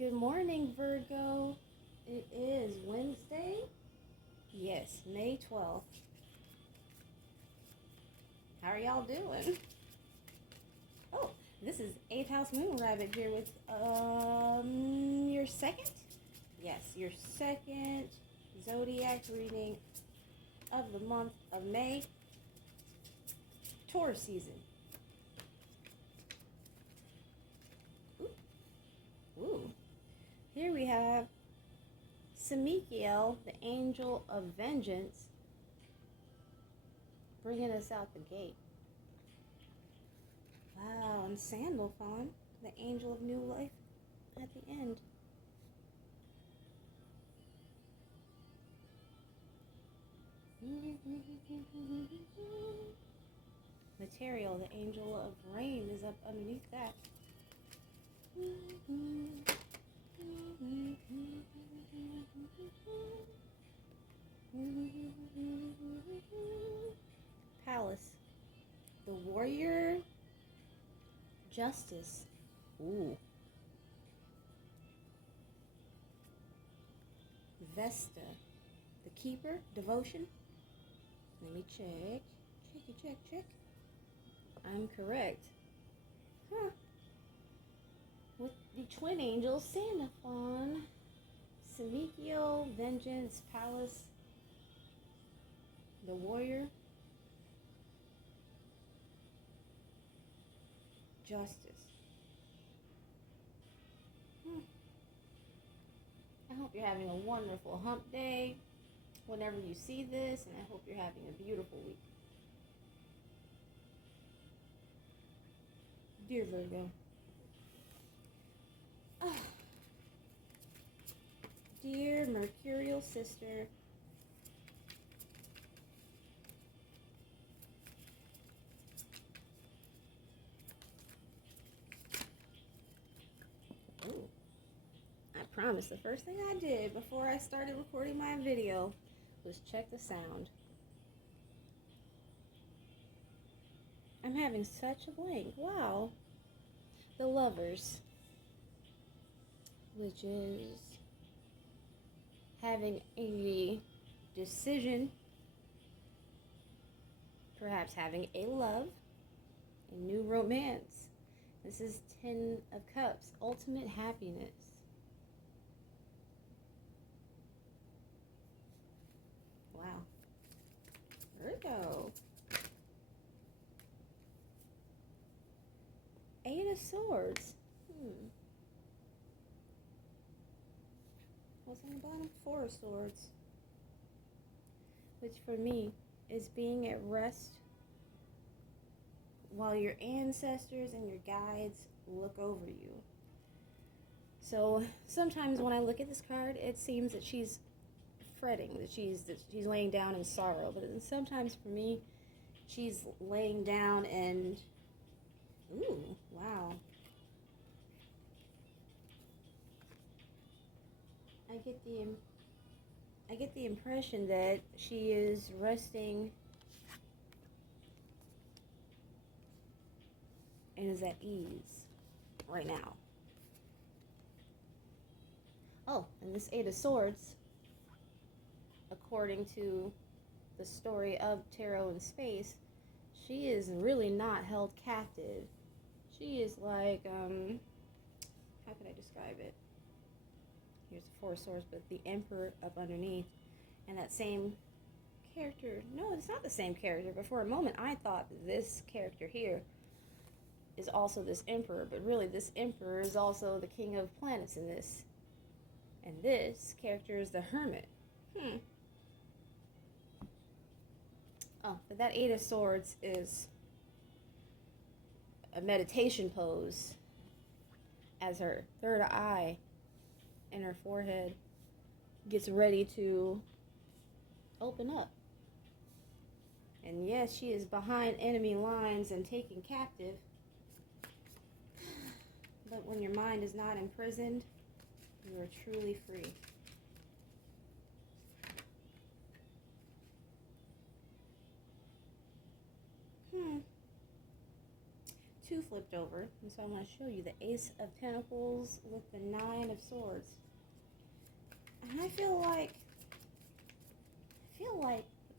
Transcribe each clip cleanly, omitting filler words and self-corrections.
Good morning, Virgo. It is Wednesday. Yes, May 12th. How are y'all doing? Oh, this is 8th House Moon Rabbit here with your second? Yes, your second zodiac reading of the month of May. Taurus season. Ooh. Here we have Samikiel, the angel of vengeance, bringing us out the gate. Wow, and Sandalphon, the angel of new life, at the end. Material, the angel of rain, is up underneath that. Palace, the warrior, justice. Ooh. Vesta, the keeper, devotion. Let me check. Check. I'm correct. Huh. With the twin angels, Sandalphon, Samikiel, vengeance, palace, the warrior, justice. I hope you're having a wonderful hump day whenever you see this, and I hope you're having a beautiful week. Dear Virgo. Dear Mercurial sister, I promise the first thing I did before I started recording my video was check the sound. I'm having such a blank. Wow. The Lovers, which is having a decision, perhaps having a love, a new romance. This is 10 of Cups, ultimate happiness. Wow. Virgo. 8 of Swords. What's on the bottom? 4 of Swords. Which for me is being at rest while your ancestors and your guides look over you. So sometimes when I look at this card, it seems that she's fretting, that she's laying down in sorrow. But then sometimes for me, she's laying down and, ooh, wow. I get the impression that she is resting and is at ease right now. Oh, and this 8 of Swords, according to the story of Tarot in Space, she is really not held captive. She is like, how can I describe it? Here's the 4 of Swords, but the Emperor up underneath. And that same character, no, it's not the same character, but for a moment I thought that this character here is also this Emperor, but really this Emperor is also the King of Planets in this. And this character is the Hermit. Oh, but that 8 of Swords is a meditation pose as her third eye and her forehead gets ready to open up. And yes, she is behind enemy lines and taken captive. But when your mind is not imprisoned, you are truly free. two flipped over, and so I'm going to show you the Ace of Pentacles with the Nine of Swords. And I feel like the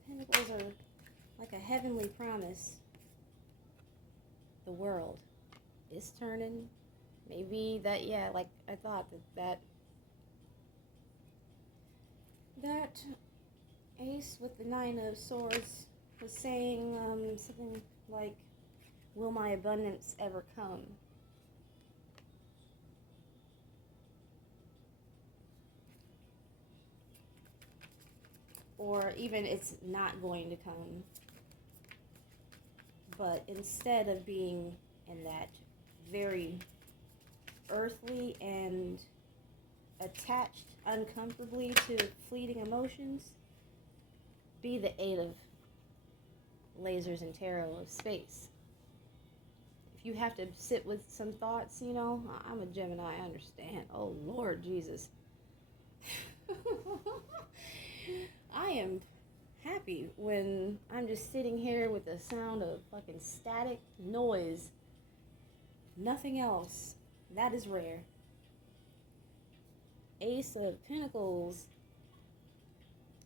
Pentacles are like a heavenly promise. The world is turning. Maybe that, yeah, like I thought that Ace with the Nine of Swords was saying something like, will my abundance ever come? Or even it's not going to come. But instead of being in that very earthly and attached uncomfortably to fleeting emotions, be the Eight of Lasers and Tarot of Space. If you have to sit with some thoughts, you know, I'm a Gemini, I understand. Oh, Lord Jesus. I am happy when I'm just sitting here with the sound of fucking static noise. Nothing else. That is rare. Ace of Pentacles.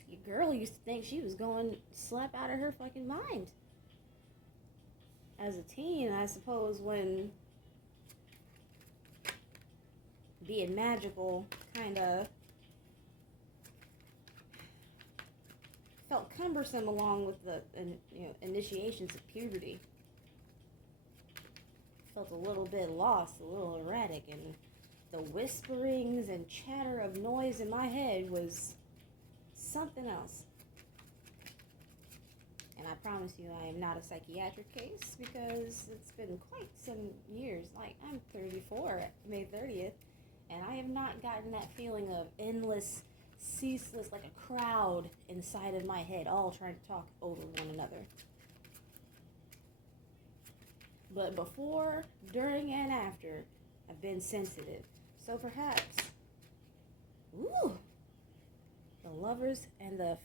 Your girl used to think she was going slap out of her fucking mind. As a teen, I suppose, when being magical kind of felt cumbersome along with the initiations of puberty. Felt a little bit lost, a little erratic, and the whisperings and chatter of noise in my head was something else. And I promise you I am not a psychiatric case, because it's been quite some years. Like, I'm 34 May 30th, and I have not gotten that feeling of endless, ceaseless, like a crowd inside of my head, all trying to talk over one another. But before, during, and after, I've been sensitive. So perhaps, the Lovers and the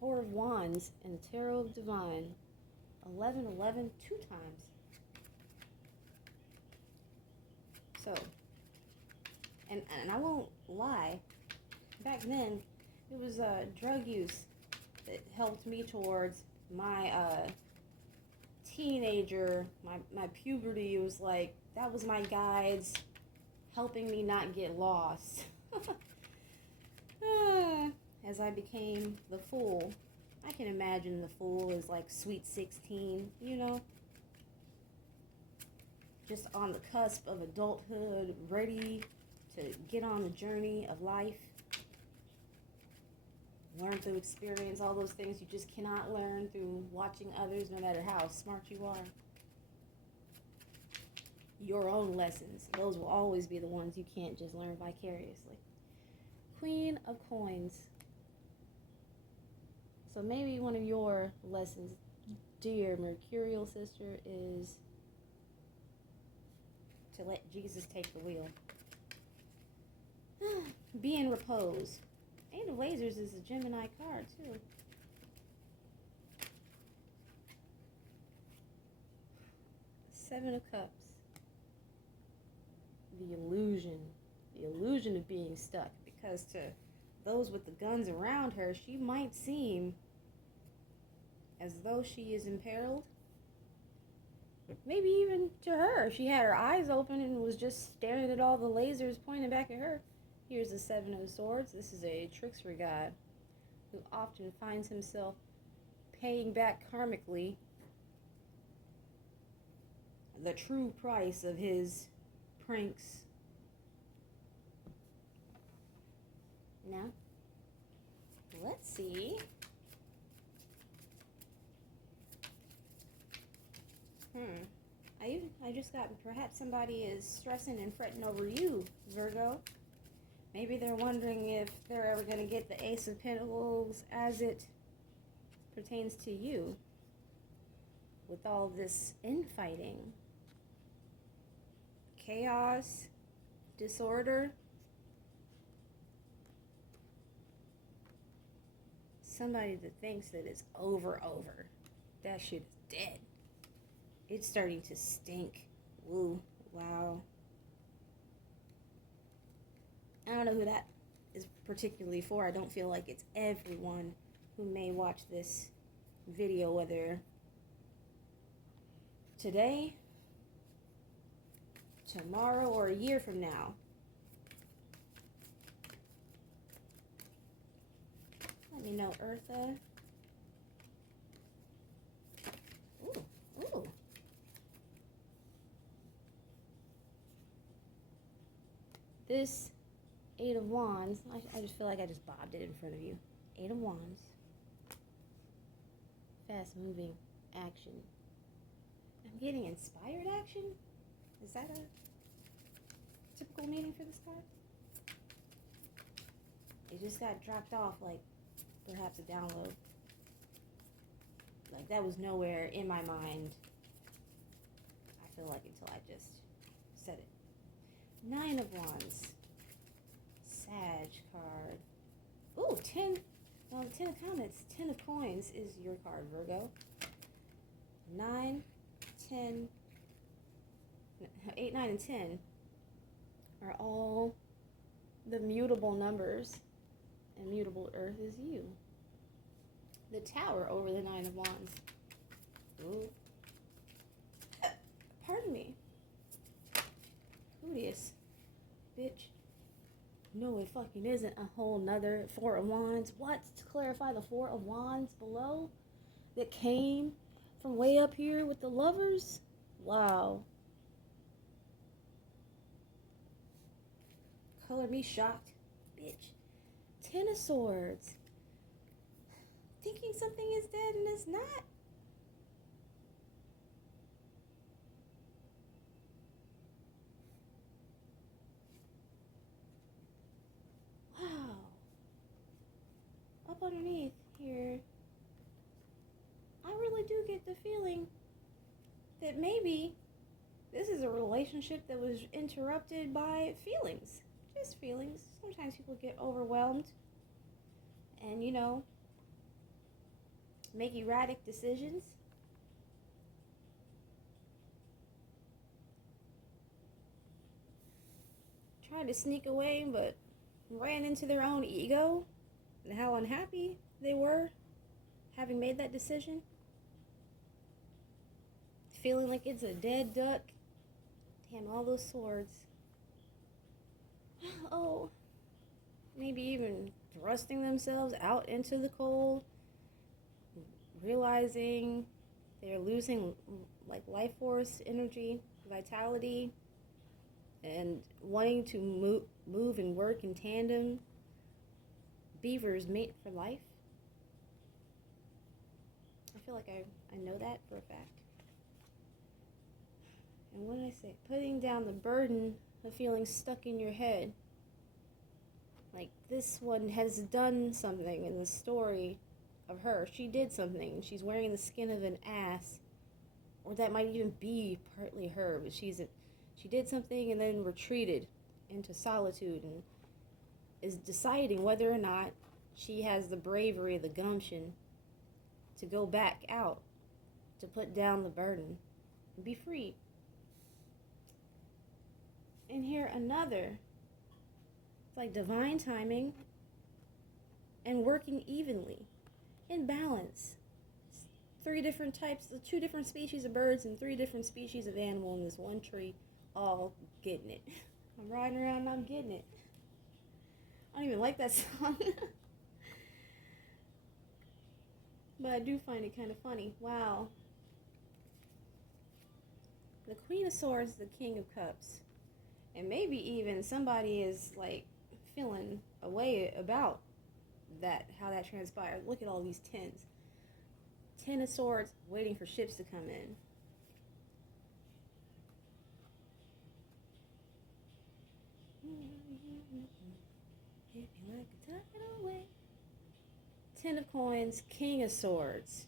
Four of Wands and Tarot of Divine, 11-11, 2 times. So, and I won't lie, back then, it was drug use that helped me towards my teenager, my puberty. It was like, that was my guides helping me not get lost. As I became the Fool, I can imagine the Fool is like sweet 16, you know? Just on the cusp of adulthood, ready to get on the journey of life. Learn through experience, all those things you just cannot learn through watching others, no matter how smart you are. Your own lessons, those will always be the ones you can't just learn vicariously. Queen of Coins. So maybe one of your lessons, dear Mercurial sister, is to let Jesus take the wheel. Be in repose. Eight of Lasers is a Gemini card, too. Seven of Cups. The illusion of being stuck. Because to those with the guns around her, she might seem as though she is imperiled. Maybe even to her, if she had her eyes open and was just staring at all the lasers pointing back at her. Here's the Seven of Swords. This is a trickster god who often finds himself paying back karmically the true price of his pranks. Now, let's see. I just got, perhaps somebody is stressing and fretting over you, Virgo. Maybe they're wondering if they're ever going to get the Ace of Pentacles as it pertains to you. With all this infighting, chaos, disorder. Somebody that thinks that it's over. That shit is dead. It's starting to stink Woo. Wow. I don't know who that is particularly for. I don't feel like it's everyone who may watch this video, whether today, tomorrow, or a year from now. Let me know, Eartha. Ooh, ooh. This Eight of Wands, I just feel like I just bobbed it in front of you. Eight of Wands. Fast moving action. I'm getting inspired action? Is that a typical meaning for this card? It just got dropped off like perhaps a download. Like that was nowhere in my mind, I feel like, until I just said it. Nine of Wands. Sag card. Ooh, 10. Well, 10 of comments. 10 of coins is your card, Virgo. 9, 10, 8, 9, and 10 are all the mutable numbers, and mutable Earth is you. The Tower over the Nine of Wands. Ooh. Pardon me. Odious. Bitch. No, it fucking isn't a whole nother Four of Wands. What? To clarify, the Four of Wands below that came from way up here with the Lovers? Wow. Color me shocked. Bitch. Ten of Swords. Thinking something is dead and it's not. Wow. Up underneath here, I really do get the feeling that maybe this is a relationship that was interrupted by feelings. Just feelings. Sometimes people get overwhelmed and, you know, make erratic decisions. Tried to sneak away, but ran into their own ego and how unhappy they were having made that decision. Feeling like it's a dead duck. Damn, all those swords. Oh, maybe even thrusting themselves out into the cold, realizing they're losing like life force, energy, vitality, and wanting to move and work in tandem. Beavers mate for life. I feel like I know that for a fact. And what did I say? Putting down the burden of feeling stuck in your head. Like this one has done something in the story of her. She did something. She's wearing the skin of an ass. Or that might even be partly her. But she did something and then retreated into solitude and is deciding whether or not she has the bravery, the gumption to go back out, to put down the burden and be free. And here another. It's like divine timing and working evenly, in balance. Three different types, two different species of birds and three different species of animal in this one tree, all getting it. I'm riding around and I'm getting it. I don't even like that song. But I do find it kind of funny. Wow. The Queen of Swords, the King of Cups. And maybe even somebody is like feeling a way about that, how that transpired. Look at all these tens. 10 of Swords waiting for ships to come in. Hit me like a tidal wave. 10 of Coins, King of Swords.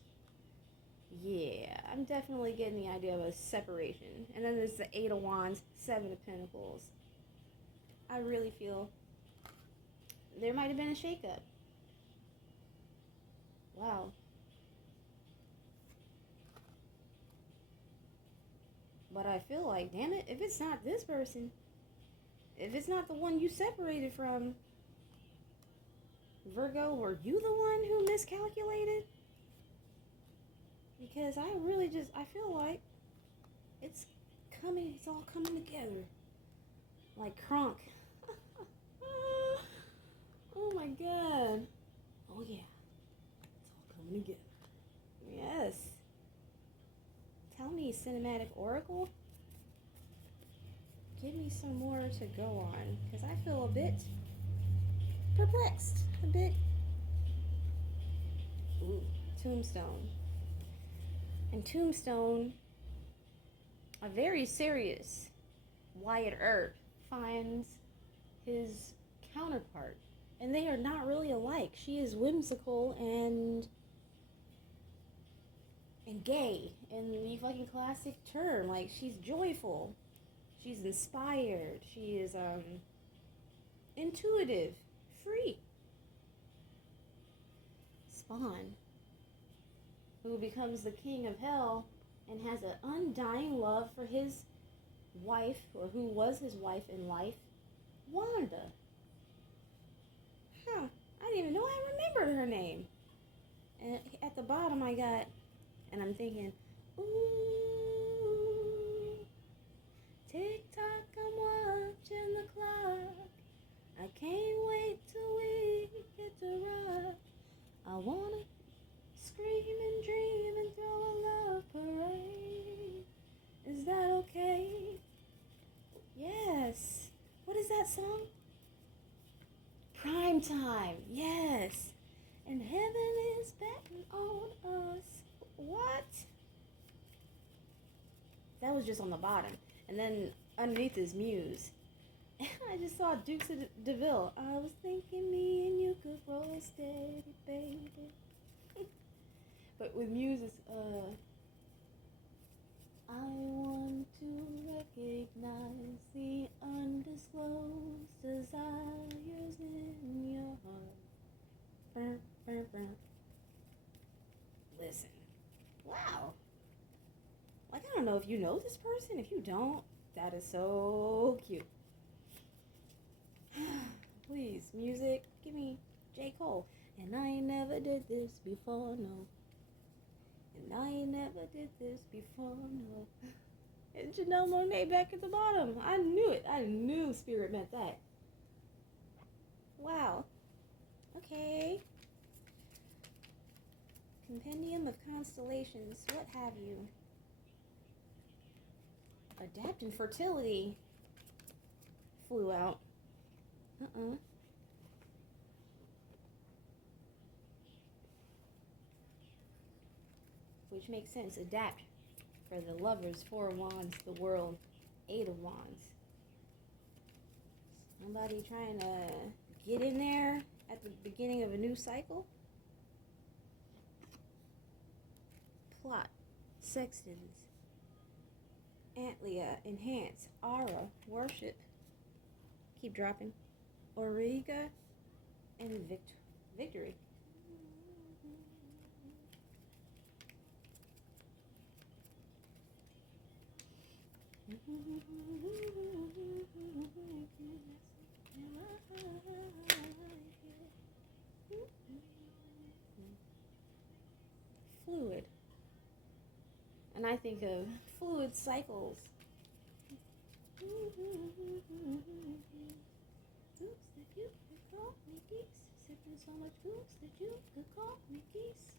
Yeah, I'm definitely getting the idea of a separation. And then there's the 8 of Wands, 7 of Pentacles. I really feel there might have been a shakeup. Wow. But I feel like, damn it, if it's not this person, if it's not the one you separated from, Virgo, were you the one who miscalculated? Because I feel like it's all coming together. Like Kronk. Oh my god. Oh yeah. It's all coming together. Yes. Tell me, Cinematic Oracle. Give me some more to go on. Because I feel a bit perplexed. A bit. Ooh, Tombstone. And Tombstone, a very serious Wyatt Earp finds his counterpart. And they are not really alike. She is whimsical and gay in the fucking classic term. Like, she's joyful. She's inspired. She is intuitive. Free. Spawn, who becomes the king of hell and has an undying love for his wife, or who was his wife in life, Wanda. Huh. I didn't even know I remembered her name. And at the bottom I got, and I'm thinking, ooh, tick-tock, I'm watching the clock. I can't wait till we get to rock. I wanna scream and dream and throw a love parade. Is that okay? Yes. What is that song? Prime Time. Yes. And heaven is betting on us. What? That was just on the bottom. And then underneath is Muse. I just saw Dukes of DeVille. I was thinking me and you could roll steady, baby. But with Muse, it's, I want to recognize the undisclosed desires in your heart. Burr, burr, burr. Listen. Wow. Like, I don't know if you know this person. If you don't, that is so cute. Please, music, give me J. Cole. And I ain't never did this before, no. And I ain't never did this before, no. And Janelle Monáe back at the bottom. I knew it. I knew Spirit meant that. Wow. Okay. Compendium of Constellations. What have you? Adapt and Fertility. Flew out. Which makes sense. Adapt for the Lovers, 4 of Wands, the World, 8 of Wands. Somebody trying to get in there at the beginning of a new cycle? Plot, Sextons, Antlia, Enhance, Aura, Worship, keep dropping, Auriga, and Victory. Fluid. And I think of fluid cycles. Oops, that you could call me geese. Sipping so much oops that you could call me geese.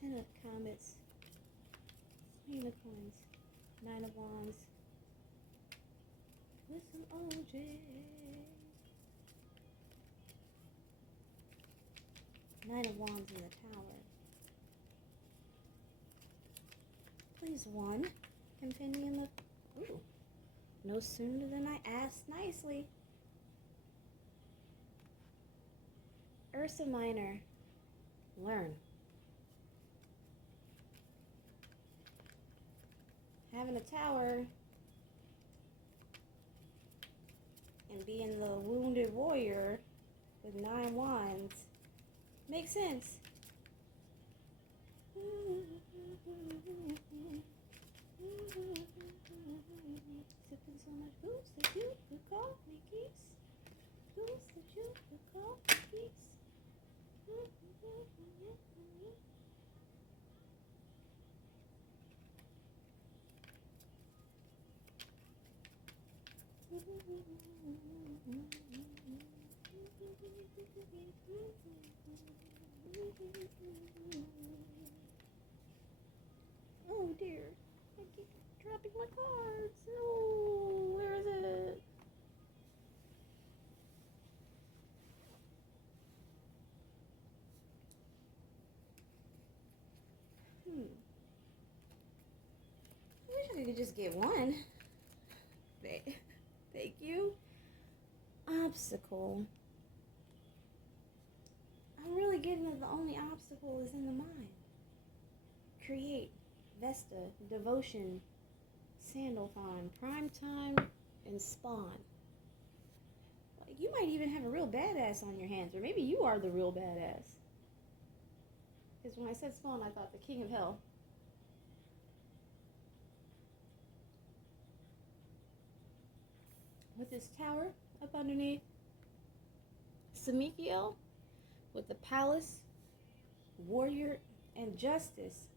10 of comets. Unicorns. 9 of wands. With some OJ. 9 of wands in the tower. Please, 1. Compendium of... Ooh. No sooner than I asked nicely. Ursa Minor. Learn. Having a tower and being the wounded warrior with 9 wands makes sense. Sipping so much booze that you could call me geese. Booze that you could call me geese. Oh dear, I keep dropping my cards. No, where is it? I wish I could just get one. Thank you. Obstacle. I'm really getting that the only obstacle is in the mind. Create, Vesta, Devotion, Sandalthon, Prime Time, and Spawn. Like, you might even have a real badass on your hands, or maybe you are the real badass. Because when I said Spawn, I thought the King of Hell. With this tower up underneath Samikiel, with the palace, warrior, and justice.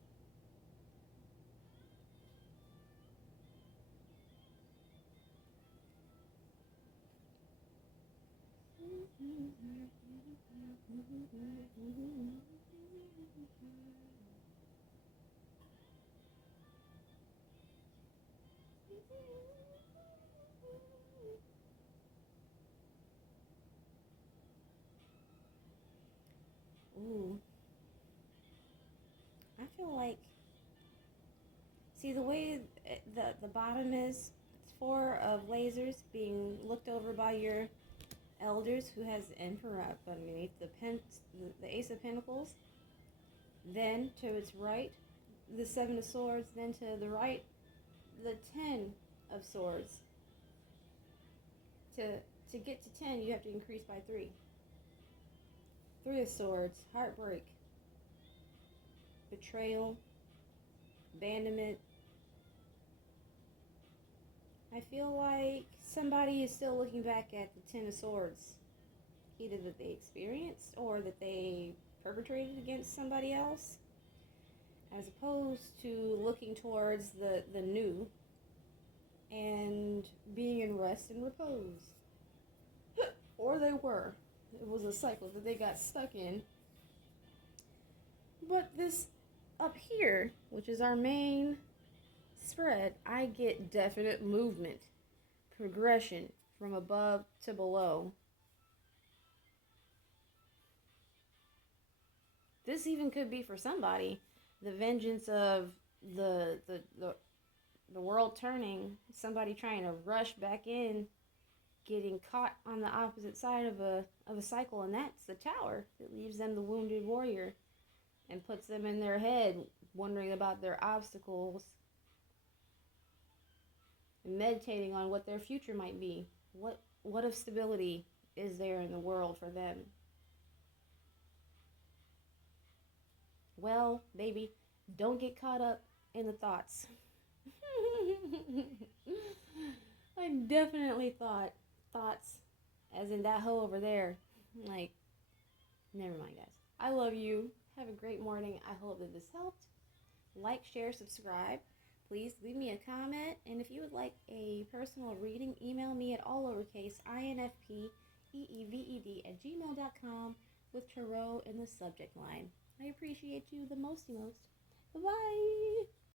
Ooh. I feel like, see the way the bottom is, it's 4 of lasers being looked over by your elders, who has the Emperor up underneath, the Ace of Pentacles, then to its right, the 7 of Swords, then to the right, the 10 of Swords. To get to 10, you have to increase by 3. 3 of Swords, heartbreak, betrayal, abandonment. I feel like somebody is still looking back at the 10 of Swords, either that they experienced or that they perpetrated against somebody else, as opposed to looking towards the new and being in rest and repose. Or they were. It was a cycle that they got stuck in. But this up here, which is our main spread, I get definite movement, progression from above to below. This even could be for somebody the vengeance of the world turning, somebody trying to rush back in, getting caught on the opposite side of a cycle, and that's the tower that leaves them the wounded warrior and puts them in their head wondering about their obstacles and meditating on what their future might be. What of stability is there in the world for them? Well, baby, don't get caught up in the thoughts. I definitely thoughts as in that hoe over there. Like, never mind, guys. I love you. Have a great morning. I hope that this helped. Like, share, subscribe. Please leave me a comment. And if you would like a personal reading, email me at all lowercase infpeeved@gmail.com with tarot in the subject line. I appreciate you the most. Bye-bye.